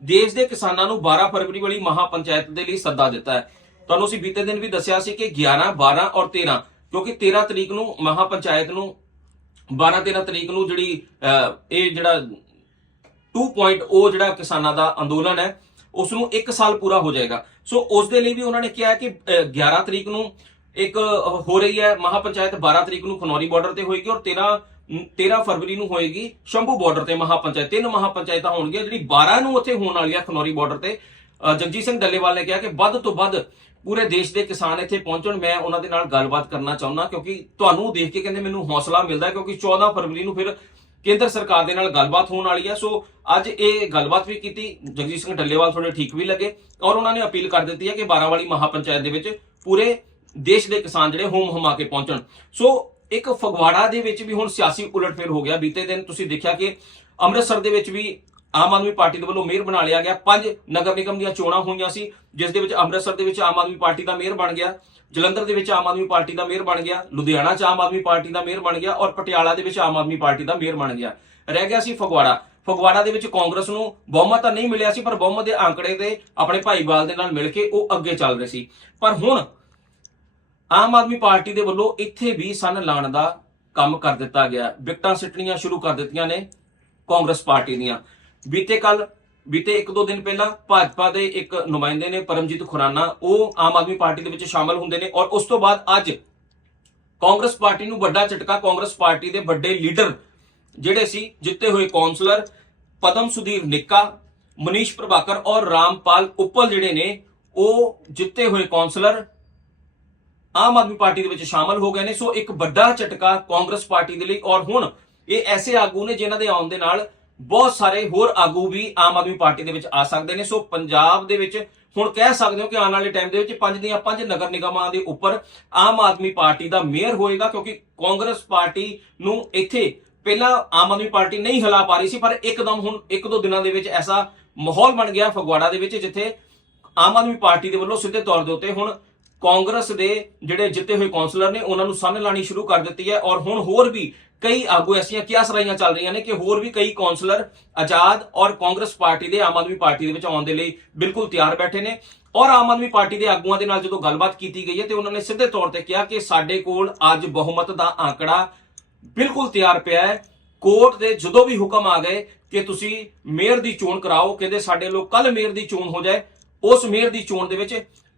ਦੇਸ਼ ਦੇ ਕਿਸਾਨਾਂ ਨੂੰ 12 ਫਰਵਰੀ ਵਾਲੀ ਮਹਾ ਪੰਚਾਇਤ ਦੇ ਲਈ ਸੱਦਾ ਦਿੱਤਾ ਹੈ। ਤੁਹਾਨੂੰ ਅਸੀਂ ਬੀਤੇ ਦਿਨ ਵੀ ਦੱਸਿਆ ਸੀ ਕਿ 11 12 ਔਰ 13 ਕਿਉਂਕਿ 13 ਤਰੀਕ ਨੂੰ ਮਹਾ ਪੰਚਾਇਤ ਨੂੰ 12 13 ਤਰੀਕ ਨੂੰ ਜਿਹੜੀ ਅਹ, ਇਹ ਜਿਹੜਾ 2.0 ਜਿਹੜਾ ਕਿਸਾਨਾਂ ਦਾ ਅੰਦੋਲਨ ਹੈ ਉਸ ਨੂੰ 1 ਸਾਲ ਪੂਰਾ ਹੋ ਜਾਏਗਾ। ਸੋ ਉਸ ਦੇ ਲਈ ਵੀ ਉਹਨਾਂ ਨੇ ਕਿਹਾ ਕਿ ਅਹ, 11 ਤਰੀਕ ਨੂੰ ਇੱਕ ਹੋ ਰਹੀ ਹੈ ਮਹਾ ਪੰਚਾਇਤ 12 ਤਰੀਕ ਨੂੰ ਖਨੌਰੀ ਬਾਰਡਰ ਤੇ ਹੋਏਗੀ ਔਰ 13 13 ਫਰਵਰੀ ਨੂੰ ਹੋਏਗੀ ਸ਼ੰਭੂ ਬਾਰਡਰ ਤੇ ਮਹਾ ਪੰਚਾਇਤ ਤਿੰਨ ਮਹਾ ਪੰਚਾਇਤਾਂ ਹੋਣਗੀਆਂ ਜਿਹੜੀ 12 ਨੂੰ ਉੱਥੇ ਹੋਣ ਵਾਲੀ ਹੈ ਖਨੌਰੀ ਬਾਰਡਰ ਤੇ। ਜਗਜੀਤ ਸਿੰਘ ਡੱਲੇਵਾਲ ਨੇ ਕਿਹਾ ਕਿ ਵੱਧ ਤੋਂ ਵੱਧ ਪੂਰੇ ਦੇਸ਼ ਦੇ ਕਿਸਾਨ ਇੱਥੇ ਪਹੁੰਚਣ। ਮੈਂ ਉਹਨਾਂ ਦੇ ਨਾਲ ਗੱਲਬਾਤ ਕਰਨਾ ਚਾਹੁੰਦਾ ਕਿਉਂਕਿ ਤੁਹਾਨੂੰ ਦੇਖ ਕੇ ਕਹਿੰਦੇ ਮੈਨੂੰ ਹੌਸਲਾ ਮਿਲਦਾ ਕਿਉਂਕਿ 14 ਫਰਵਰੀ ਨੂੰ ਫਿਰ ਕੇਂਦਰ ਸਰਕਾਰ ਦੇ ਨਾਲ ਗੱਲਬਾਤ ਹੋਣ ਵਾਲੀ ਹੈ ਸੋ ਅੱਜ ਇਹ ਗੱਲਬਾਤ ਵੀ ਕੀਤੀ। ਜਗਜੀਤ ਸਿੰਘ ਡੱਲੇਵਾਲ ਥੋੜੇ ਠੀਕ ਵੀ ਲੱਗੇ ਔਰ ਉਹਨਾਂ ਨੇ ਅਪੀਲ ਕਰ ਦਿੱਤੀ ਹੈ ਕਿ 12 ਵਾਲੀ ਮਹਾ ਪੰਚਾਇਤ ਦੇ ਵਿੱਚ ਪੂਰੇ ਦੇਸ਼ ਦੇ ਕਿਸਾਨ ਜਿਹੜੇ ਹੋਮ ਹਮਾ ਕੇ ਪਹੁੰਚਣ। ਸੋ ਇੱਕ ਫਗਵਾੜਾ ਦੇ ਵਿੱਚ ਵੀ ਹੁਣ ਸਿਆਸੀ ਉਲਟਫੇਰ ਹੋ ਗਿਆ। ਬੀਤੇ ਦਿਨ ਤੁਸੀਂ ਦੇਖਿਆ ਕਿ ਅੰਮ੍ਰਿਤਸਰ ਦੇ ਵਿੱਚ ਵੀ ਆਮ ਆਦਮੀ ਪਾਰਟੀ ਦੇ ਵੱਲੋਂ ਮੇਅਰ ਬਣਾ ਲਿਆ ਗਿਆ। ਪੰਜ ਨਗਰ ਨਿਗਮ ਦੀਆਂ ਚੋਣਾਂ ਹੋਈਆਂ ਸੀ, ਜਿਸ ਦੇ ਵਿੱਚ ਅੰਮ੍ਰਿਤਸਰ ਦੇ ਵਿੱਚ ਆਮ ਆਦਮੀ ਪਾਰਟੀ ਦਾ ਮੇਅਰ ਬਣ ਗਿਆ, ਜਲੰਧਰ ਦੇ ਵਿੱਚ ਆਮ ਆਦਮੀ ਪਾਰਟੀ ਦਾ ਮੇਅਰ ਬਣ ਗਿਆ, ਲੁਧਿਆਣਾ 'ਚ ਆਮ ਆਦਮੀ ਪਾਰਟੀ ਦਾ ਮੇਅਰ ਬਣ ਗਿਆ ਔਰ ਪਟਿਆਲਾ ਦੇ ਵਿੱਚ ਆਮ ਆਦਮੀ ਪਾਰਟੀ ਦਾ ਮੇਅਰ ਬਣ ਗਿਆ। ਰਹਿ ਗਿਆ ਸੀ ਫਗਵਾੜਾ। ਫਗਵਾੜਾ ਦੇ ਵਿੱਚ ਕਾਂਗਰਸ ਨੂੰ ਬਹੁਮਤ ਤਾਂ ਨਹੀਂ ਮਿਲਿਆ ਸੀ, ਪਰ ਬਹੁਮਤ ਦੇ ਆંકੜੇ ਤੇ ਆਪਣੇ ਭਾਈਵਾਲ ਦੇ ਨਾਲ ਮਿਲ ਕੇ ਉਹ ਅੱਗੇ ਚੱਲ ਰਹੇ ਸੀ। ਪਰ ਹੁਣ ਆਮ ਆਦਮੀ ਪਾਰਟੀ ਦੇ ਵੱਲੋਂ ਇੱਥੇ ਵੀ ਸਨ ਲਾਣ ਦਾ ਕੰਮ ਕਰ ਦਿੱਤਾ ਗਿਆ। ਵਿਕਟਾਂ ਸਿੱਟਣੀਆਂ ਸ਼ੁਰੂ ਕਰ ਦਿੱਤੀਆਂ ਨੇ ਕਾਂਗਰਸ ਪਾਰਟੀ ਦੀਆਂ। ਬੀਤੇ ਕੱਲ ਬੀਤੇ ਇੱਕ ਦੋ ਦਿਨ ਪਹਿਲਾਂ ਭਾਜਪਾ ਦੇ ਇੱਕ ਨੁਮਾਇੰਦੇ ਨੇ ਪਰਮਜੀਤ ਖੁਰਾਨਾ, ਉਹ ਆਮ ਆਦਮੀ ਪਾਰਟੀ ਦੇ ਵਿੱਚ ਸ਼ਾਮਲ ਹੁੰਦੇ ਨੇ ਔਰ ਉਸ ਤੋਂ ਬਾਅਦ ਅੱਜ ਕਾਂਗਰਸ ਪਾਰਟੀ ਨੂੰ ਵੱਡਾ ਝਟਕਾ, ਕਾਂਗਰਸ ਪਾਰਟੀ ਦੇ ਵੱਡੇ ਲੀਡਰ ਜਿਹੜੇ ਸੀ, ਜਿੱਤੇ ਹੋਏ ਕਾਉਂਸਲਰ ਪਦਮ ਸੁਧੀਰ ਨਿੱਕਾ, ਮਨੀਸ਼ ਪ੍ਰਭਾਕਰ ਔਰ ਰਾਮਪਾਲ ਉੱਪਲ ਜਿਹੜੇ ਨੇ, ਉਹ ਜਿੱਤੇ ਹੋਏ ਕਾਉਂਸਲਰ ਆਮ ਆਦਮੀ ਪਾਰਟੀ ਦੇ ਵਿੱਚ ਸ਼ਾਮਲ ਹੋ ਗਏ ਨੇ। ਸੋ ਇੱਕ ਵੱਡਾ ਝਟਕਾ ਕਾਂਗਰਸ ਪਾਰਟੀ ਦੇ ਲਈ ਔਰ ਹੁਣ ਇਹ ਐਸੇ ਆਗੂ ਨੇ ਜਿਨ੍ਹਾਂ ਦੇ ਆਉਣ ਦੇ ਨਾਲ ਬਹੁਤ ਸਾਰੇ ਹੋਰ ਆਗੂ ਵੀ ਆਮ ਆਦਮੀ ਪਾਰਟੀ ਦੇ ਵਿੱਚ ਆ ਸਕਦੇ ਨੇ। ਸੋ ਪੰਜਾਬ ਦੇ ਵਿੱਚ ਹੁਣ ਕਹਿ ਸਕਦੇ ਹੋ ਕਿ ਆਉਣ ਵਾਲੇ ਟਾਈਮ ਦੇ ਵਿੱਚ ਪੰਜ ਦੀਆਂ ਪੰਜ ਨਗਰ ਨਿਗਮਾਂ ਦੇ ਉੱਪਰ ਆਮ ਆਦਮੀ ਪਾਰਟੀ ਦਾ ਮੇਅਰ ਹੋਏਗਾ ਕਿਉਂਕਿ ਕਾਂਗਰਸ ਪਾਰਟੀ ਨੂੰ ਇੱਥੇ ਪਹਿਲਾਂ ਆਮ ਆਦਮੀ ਪਾਰਟੀ ਨਹੀਂ ਹਿਲਾ ਪਾ ਰਹੀ ਸੀ, ਪਰ ਇੱਕਦਮ ਹੁਣ ਇੱਕ ਦੋ ਦਿਨਾਂ ਦੇ ਵਿੱਚ ਐਸਾ ਮਾਹੌਲ ਬਣ ਗਿਆ ਫਗਵਾੜਾ ਦੇ ਵਿੱਚ, ਜਿੱਥੇ ਆਮ ਆਦਮੀ ਪਾਰਟੀ ਦੇ ਵੱਲੋਂ ਸਿੱਧੇ ਤੌਰ ਦੇ ਉੱਤੇ ਹੁਣ ਕਾਂਗਰਸ ਦੇ ਜਿਹੜੇ ਜਿੱਤੇ ਹੋਏ ਕੌਂਸਲਰ ਨੇ, ਉਹਨਾਂ ਨੂੰ ਸੰਨ ਲਾਣੀ ਸ਼ੁਰੂ ਕਰ ਦਿੱਤੀ ਹੈ ਔਰ ਹੁਣ ਹੋਰ ਵੀ ਕਈ ਆਗੂ ਐਸੀਆਂ ਕਿਆਸ ਰਾਈਆਂ ਚੱਲ ਰਹੀਆਂ ਨੇ ਕਿ ਹੋਰ ਵੀ ਕਈ ਕੌਂਸਲਰ ਆਜ਼ਾਦ ਔਰ ਕਾਂਗਰਸ ਪਾਰਟੀ ਦੇ, ਆਮ ਆਦਮੀ ਪਾਰਟੀ ਦੇ ਵਿੱਚ ਆਉਣ ਦੇ ਲਈ ਬਿਲਕੁਲ ਤਿਆਰ ਬੈਠੇ ਨੇ। ਔਰ ਆਮ ਆਦਮੀ ਪਾਰਟੀ ਦੇ ਆਗੂਆਂ ਦੇ ਨਾਲ ਜਦੋਂ ਗੱਲਬਾਤ ਕੀਤੀ ਗਈ ਹੈ ਤੇ ਉਹਨਾਂ ਨੇ ਸਿੱਧੇ ਤੌਰ ਤੇ ਕਿਹਾ ਕਿ ਸਾਡੇ ਕੋਲ ਅੱਜ ਬਹੁਮਤ ਦਾ ਆંકੜਾ ਬਿਲਕੁਲ ਤਿਆਰ ਪਿਆ ਹੈ। ਕੋਰਟ ਦੇ ਜਦੋਂ ਵੀ ਹੁਕਮ ਆ ਗਏ ਕਿ ਤੁਸੀਂ ਮੇਅਰ ਦੀ ਚੋਣ ਕਰਾਓ, ਕਹਿੰਦੇ ਸਾਡੇ ਲੋਕ ਕੱਲ ਮੇਅਰ ਦੀ ਚੋਣ ਹੋ ਜਾਏ, ਉਸ ਮੇਅਰ ਦੀ ਚੋਣ ਦੇ ਵਿੱਚ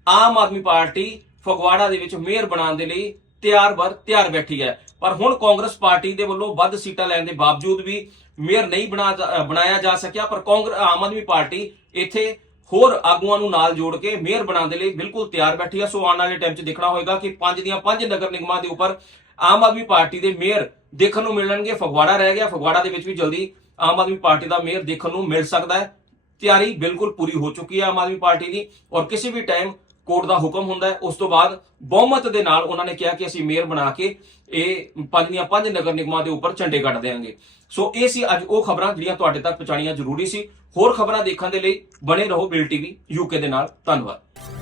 ਆਮ ਆਦਮੀ ਪਾਰਟੀ ਫਗਵਾੜਾ ਦੇ ਵਿੱਚ ਮੇਅਰ ਬਣਾਉਣ ਦੇ ਲਈ ਤਿਆਰ ਬਰ ਤਿਆਰ ਬੈਠੀ ਹੈ। ਪਰ ਹੁਣ ਕਾਂਗਰਸ ਪਾਰਟੀ ਦੇ ਵੱਲੋਂ ਵੱਧ ਸੀਟਾਂ ਲੈਣ ਦੇ ਬਾਵਜੂਦ ਵੀ ਮੇਅਰ ਨਹੀਂ ਬਣਾ ਜਾ- ਬਣਾਇਆ ਜਾ ਸਕਿਆ, ਪਰ ਕਾਂਗਰਸ ਆਮ ਆਦਮੀ ਪਾਰਟੀ ਇੱਥੇ ਹੋਰ ਆਗੂਆਂ ਨੂੰ ਨਾਲ ਜੋੜ ਕੇ ਮੇਅਰ ਬਣਾਉਣ ਦੇ ਲਈ ਬਿਲਕੁਲ ਤਿਆਰ ਬੈਠੀ ਹੈ ਸੋ ਆਉਣ ਵਾਲੇ ਟਾਈਮ 'ਚ ਦੇਖਣਾ ਹੋਏਗਾ ਕਿ ਪੰਜ ਦੀਆਂ ਪੰਜ ਨਗਰ ਨਿਗਮਾਂ ਦੇ ਉੱਪਰ ਆਮ ਆਦਮੀ ਪਾਰਟੀ ਦੇ ਮੇਅਰ ਦੇਖਣ ਨੂੰ ਮਿਲਣਗੇ। ਫਗਵਾੜਾ ਰਹਿ ਗਿਆ। ਫਗਵਾੜਾ ਦੇ ਵਿੱਚ ਵੀ ਜਲਦੀ ਆਮ ਆਦਮੀ ਪਾਰਟੀ ਦਾ ਮੇਅਰ ਦੇਖਣ ਨੂੰ ਮਿਲ ਸਕਦਾ ਹੈ। ਤਿਆਰੀ ਬਿਲਕੁਲ ਪੂਰੀ ਹੋ ਚੁੱਕੀ ਹੈ ਆਮ ਆਦਮੀ ਪਾਰਟੀ ਦੀ। ਔਰ ਕਿਸੇ ਵੀ ਟਾਈਮ ਕੋਰਟ ਦਾ ਹੁਕਮ ਹੁੰਦਾ ਹੈ। ਉਸ ਤੋਂ ਬਾਅਦ ਬਹੁਮਤ ਦੇ ਨਾਲ ਉਹਨਾਂ ਨੇ ਕਿਹਾ ਕਿ ਅਸੀਂ ਮੇਅਰ ਬਣਾ ਕੇ ਇਹ ਪੰਜ ਦੀਆਂ ਪੰਜ ਨਗਰ ਨਿਗਮਾਂ ਦੇ ਉੱਪਰ ਝੰਡੇ ਕੱਢ ਦੇਵਾਂਗੇ ਸੋ ਇਹ ਸੀ ਅੱਜ ਉਹ ਖਬਰਾਂ ਜਿਹੜੀਆਂ ਤੁਹਾਡੇ ਤੱਕ ਪਹੁੰਚਾਉਣੀਆਂ ਜ਼ਰੂਰੀ ਸੀ। ਹੋਰ ਖਬਰਾਂ ਦੇਖਣ ਦੇ ਲਈ ਬਣੇ ਰਹੋ ਬਿਲ ਟੀਵੀ ਯੂਕੇ ਦੇ ਨਾਲ। ਧੰਨਵਾਦ।